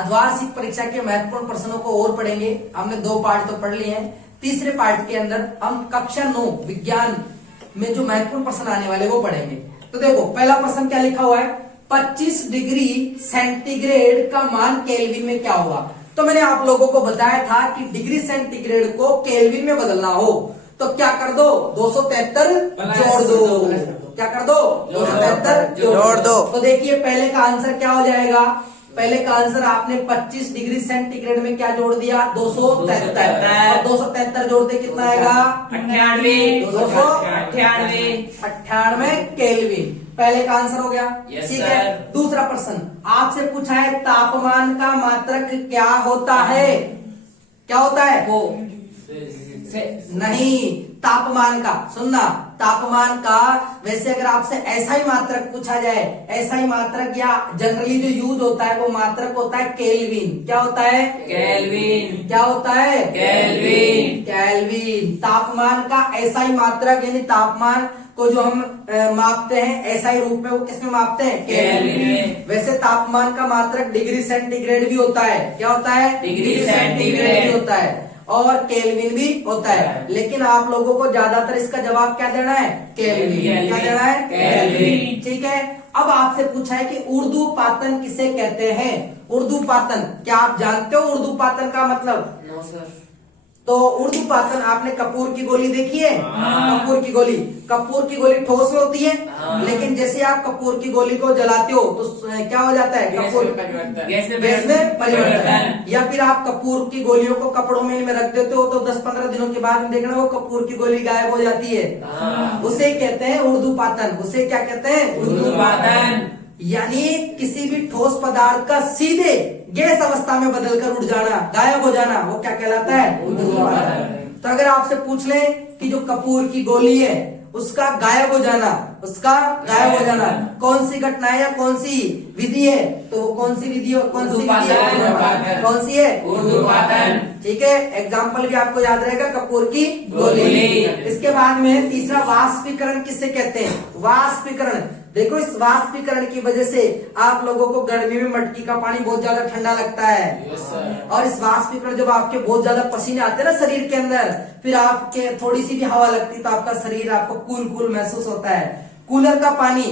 अर्धवार्षिक परीक्षा के महत्वपूर्ण प्रश्नों को और पढ़ेंगे। हमने 2 पार्ट तो पढ़ लिए हैं। तीसरे पार्ट के अंदर हम कक्षा 9 विज्ञान में जो महत्वपूर्ण प्रश्न आने वाले वो पढ़ेंगे। तो देखो पहला प्रश्न क्या लिखा हुआ है, 25 डिग्री सेंटीग्रेड का मान केल्विन में क्या होगा। तो मैंने आप लोगों को बताया था कि डिग्री सेंटीग्रेड को केल्विन में बदलना हो तो क्या कर दो, 273 जोड़ दो। क्या कर दो, 273 जोड़ दो। तो देखिए पहले का आंसर क्या हो जाएगा, पहले का आंसर आपने 25 डिग्री सेंटीग्रेड में क्या जोड़ दिया, 273 और 273 जोड़ते कितना आएगा, 298 केल्विन। पहले का आंसर हो गया। ठीक है, दूसरा प्रश्न आपसे पूछा है तापमान का मात्रक क्या होता है, क्या होता है वो नहीं, तापमान का सुनना, तापमान का वैसे अगर आपसे ऐसा ही मात्रक पूछा जाए, ऐसा ही मात्रक या जनरली जो यूज होता है वो मात्रक होता है केल्विन। क्या होता है, केल्विन। क्या होता है, केल्विन। केल्विन तापमान का ऐसा ही मात्रक, यानी तापमान को जो हम मापते हैं ऐसा ही रूप में वो किसमें मापते हैं, केल्विन में। वैसे तापमान का मात्रक डिग्री सेंटीग्रेड भी होता है। क्या होता है, डिग्री सेंटीग्रेड भी होता है और केल्विन भी होता है, लेकिन आप लोगों को ज्यादातर इसका जवाब क्या देना है, केल्विन। क्या देना है, केल्विन। ठीक है, अब आपसे पूछा है कि ऊर्ध्वपातन किसे कहते हैं। ऊर्ध्वपातन क्या आप जानते हो, ऊर्ध्वपातन का मतलब? No sir. तो ऊर्ध्वपातन आपने कपूर की गोली देखी है, कपूर की गोली, कपूर की गोली ठोस में होती है, लेकिन जैसे आप कपूर की गोली को जलाते हो तो क्या हो जाता है, कपूर गैस में परिवर्तन। या फिर आप कपूर की गोलियों को कपड़ों में रख देते हो तो 10-15 दिनों के बाद में देखना वो कपूर की गोली गायब हो जाती है। उसे कहते हैं ऊर्ध्वपातन। उसे क्या कहते हैं, ऊर्ध्वपातन। यानी किसी भी ठोस पदार्थ का सीधे गैस अवस्था में बदलकर उड़ जाना, गायब हो जाना, वो क्या कहलाता है, ऊर्ध्वपातन। तो अगर आपसे पूछ ले कि जो कपूर की गोली है उसका गायब हो जाना, उसका गायब हो जाना कौन सी घटना है या कौन सी विधि है, तो कौन सी विधि, कौन सी विधि है, कौन सी है, ऊर्ध्वपातन। ठीक है, एग्जाम्पल भी आपको याद रहेगा, कपूर की गोली। इसके बाद में तीसरा वाष्पीकरण किसे कहते हैं, वाष्पीकरण। देखो इस वाष्पीकरण की वजह से आप लोगों को गर्मी में मटकी का पानी बहुत ज्यादा ठंडा लगता है। और इस वाष्पीकरण जब आपके बहुत ज्यादा पसीने आते हैं ना शरीर के अंदर, फिर आपके थोड़ी सी भी हवा लगती है तो आपका शरीर आपको कूल कूल महसूस होता है। कूलर का पानी,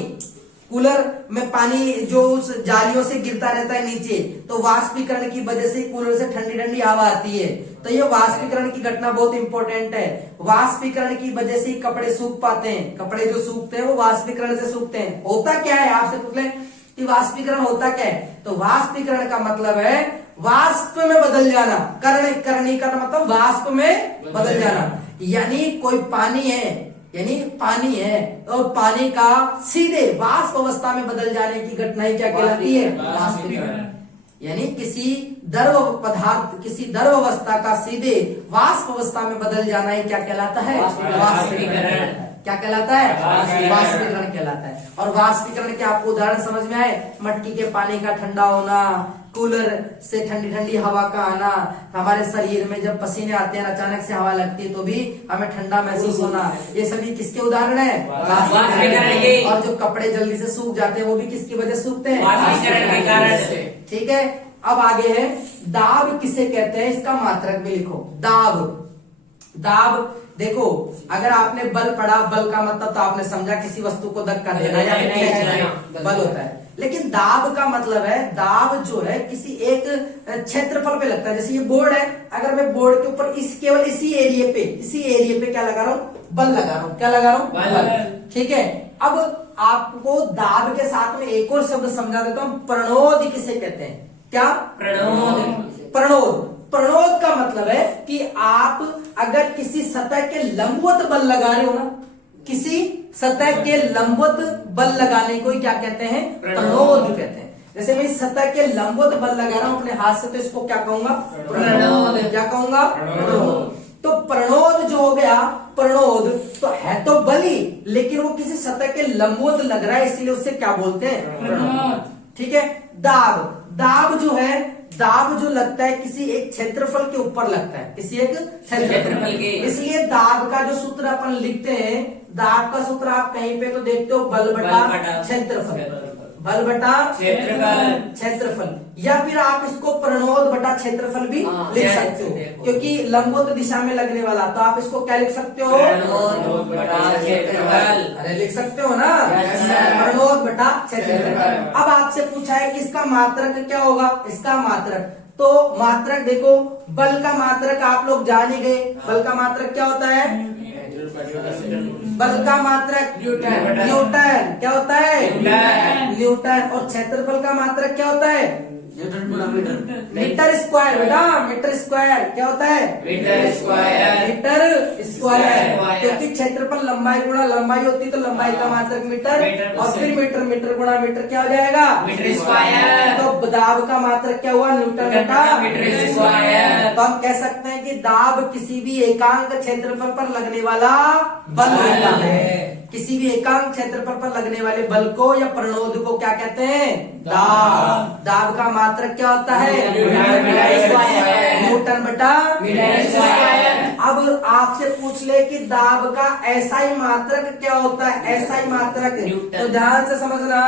कूलर में पानी जो उस जालियों से गिरता रहता है नीचे, तो वाष्पीकरण की वजह से कूलर से ठंडी ठंडी हवा आती है। तो ये वाष्पीकरण की घटना बहुत इंपॉर्टेंट है। वाष्पीकरण की वजह से कपड़े सूख पाते हैं, कपड़े जो सूखते हैं वो वाष्पीकरण से सूखते हैं। होता क्या है, आपसे पूछ लें कि वाष्पीकरण होता क्या है, तो वाष्पीकरण का मतलब है वाष्प में बदल जाना। करणी का मतलब वाष्प में बदल जाना। यानी कोई पानी है, यानी पानी है और पानी का सीधे वाष्प अवस्था में बदल जाने की घटना ही क्या कहलाती है, वाष्पीकरण। यानी किसी द्रव पदार्थ, किसी द्रव अवस्था का सीधे वाष्प अवस्था में बदल जाना ही क्या कहलाता है, वाष्पीकरण। क्या कहलाता है, वाष्पीकरण कहलाता है। और वाष्पीकरण के आपको उदाहरण समझ में आए, मटकी के पानी का ठंडा होना, कूलर से ठंडी ठंडी हवा का आना, हमारे शरीर में जब पसीने आते हैं अचानक से हवा लगती है तो भी हमें ठंडा महसूस होना, ये सभी किसके उदाहरण है, वाष्पीकरण के। और जो कपड़े जल्दी से सूख जाते हैं वो भी किसकी वजह से सूखते हैं, वाष्पीकरण के कारण से। ठीक है, अब आगे है दाब किसे कहते हैं, इसका मात्रक भी लिखो। दाब, दाब देखो अगर आपने बल पढ़ा, बल का मतलब तो आपने समझा किसी वस्तु को धक्का देना या बल होता है। लेकिन दाब का मतलब है, दाब जो है किसी एक क्षेत्रफल पे लगता है। जैसे ये बोर्ड है, अगर मैं बोर्ड के ऊपर केवल इसी एरिया पे क्या लगा रहा हूँ, बल लगा रहा हूँ। क्या लगा रहा हूँ, बल। ठीक है, अब आपको दाब के साथ में एक और शब्द समझा देता हूँ, प्रणोद किसे कहते हैं। क्या, प्रणोद। प्रणोद, प्रणोद का मतलब है कि आप अगर किसी सतह के लंबवत बल लगा रहे हो ना, किसी सतह के लंबवत बल लगाने को क्या कहते हैं, प्रणोद कहते हैं। जैसे मैं इस सतह के लंबवत बल लगा रहा हूं अपने हाथ से, तो इसको क्या कहूंगा, प्रणोद। क्या कहूंगा, प्रणोद। तो प्रणोद जो हो गया, प्रणोद तो है तो बली, लेकिन वो किसी सतह के लंबवत लग रहा है, इसलिए उससे क्या बोलते हैं, प्रणोद। ठीक है, दाब, दाब जो है, दाब जो लगता है किसी एक क्षेत्रफल के ऊपर लगता है, किसी एक क्षेत्रफल के। इसलिए दाब का जो सूत्र अपन लिखते हैं, दाब का सूत्र आप कहीं पे तो देखते हो बल बटा क्षेत्रफल। बल बटा क्षेत्रफल। क्षेत्रफल, या फिर आप इसको प्रणोद बटा क्षेत्रफल भी लिख सकते हो, क्योंकि लंबवत दिशा में लगने वाला, तो आप इसको क्या लिख सकते हो? प्रणोद बटा क्षेत्रफल। अरे लिख सकते हो ना, Yes, sir। प्रणोद बटा क्षेत्रफल। अब आपसे पूछा है कि इसका मात्रक क्या होगा, इसका मात्रक, तो मात्रक देखो, बल का मात्रक आप लोग जान ही गए, बल का मात्रक क्या होता है? बल का मात्रक न्यूटन। न्यूटन क्या होता है? न्यूटन। न्यूटन। और क्षेत्रफल का मात्रक क्या होता है? न्यूटन गुणा मीटर। Metre square. बेटा मीटर स्क्वायर क्या होता है? Metre square. Metre square, square. क्योंकि क्षेत्रफल लंबाई गुणा लंबाई होती, तो लंबाई का मात्रक मीटर, मीटर और फिर मीटर, मीटर गुणा मीटर क्या हो जाएगा? Metre square. तो दाब का मात्रक क्या हुआ? न्यूटन बटा मीटर स्क्वायर। तो हम कह सकते हैं कि दाब किसी भी एकांक क्षेत्रफल पर लगने वाला बल होता है। किसी भी एकांक क्षेत्रफल पर लगने वाले बल को या प्रणोद को क्या कहते हैं? दाब। दाब का मात्रक क्या होता है? न्यूटन बटा मीटर स्क्वायर। अब आपसे पूछ ले कि दाब का एसआई मात्रक क्या होता है? एसआई मात्रक, न्यूटन। तो ध्यान से समझना,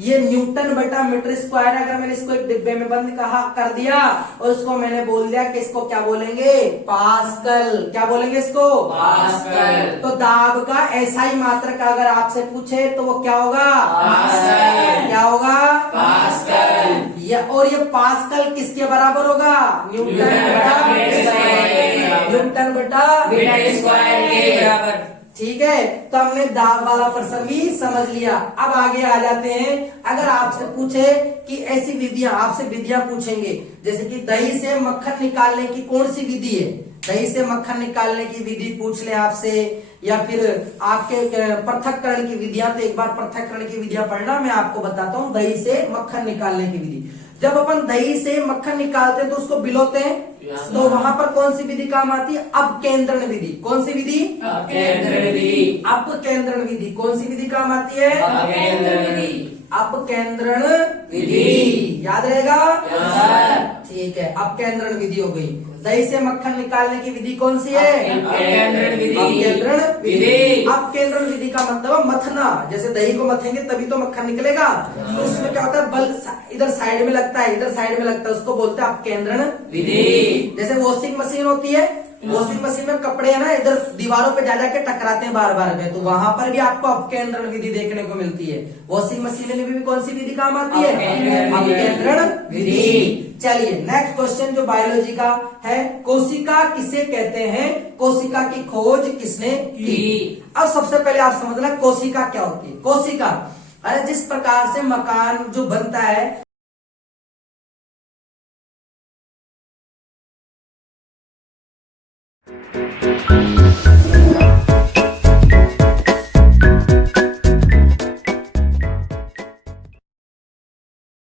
ये न्यूटन बटा मीटर स्क्वायर, अगर मैंने इसको एक डिब्बे में बंद कहा कर दिया और उसको मैंने बोल दिया कि इसको क्या बोलेंगे? पास्कल। क्या बोलेंगे इसको? पास्कल। तो दाब का एसआई मात्रक अगर आपसे पूछे तो वो क्या होगा? पास्कल। क्या होगा? पास्कल। और ये पास्कल किसके बराबर होगा? न्यूटन बटा मीटर स्क्वायर। न्यूटन बटा मीटर स्क्वायर के बराबर। ठीक है, तो हमने दाब वाला प्रश्न भी समझ लिया। अब आगे आ जाते हैं, अगर आपसे पूछे कि ऐसी विधियां, आपसे विधियां पूछेंगे, जैसे कि दही से मक्खन निकालने की कौन सी विधि है? दही से मक्खन निकालने की विधि पूछ ले आपसे, या फिर आपके पृथक्करण की विधियां, तो एक बार पृथक्करण की विधियां पढ़ना, मैं आपको बताता हूँ दही से मक्खन निकालने की विधि। जब अपन दही से मक्खन निकालते हैं तो उसको बिलोते हैं, तो वहां पर कौन सी विधि काम आती है? अपकेंद्रण विधि। कौन सी विधि? अपकेंद्रण विधि। अपकेंद्रण विधि। कौन सी विधि काम आती है? अपकेंद्रण विधि। अपकेंद्रण विधि। याद रहेगा? Yes, sir। ठीक है, अपकेंद्रण विधि हो गई। दही से मक्खन निकालने की विधि कौन सी है? अपकेंद्रण विधि। अपकेंद्रण विधि। अपकेंद्रण विधि का मतलब है मथना। जैसे दही को मथेंगे तभी तो मक्खन निकलेगा, तो उसमें क्या होता है? बल इधर साइड में लगता है, इधर साइड में लगता है, उसको बोलते हैं अपकेंद्रण विधि। जैसे वॉशिंग मशीन होती है, वॉशिंग मशीन में कपड़े है ना, इधर दीवारों पे जा जाके टकराते हैं बार बार में, तो वहां पर भी आपको अपकेंद्रण विधि देखने को मिलती है। वॉशिंग मशीन में भी कौन सी विधि काम आती है? अपकेंद्रण विधि। चलिए नेक्स्ट क्वेश्चन जो बायोलॉजी का है, कोशिका किसे कहते हैं? कोशिका की खोज किसने की? अब सबसे पहले आप समझना कोशिका क्या होती है। कोशिका, अरे जिस प्रकार से मकान जो बनता है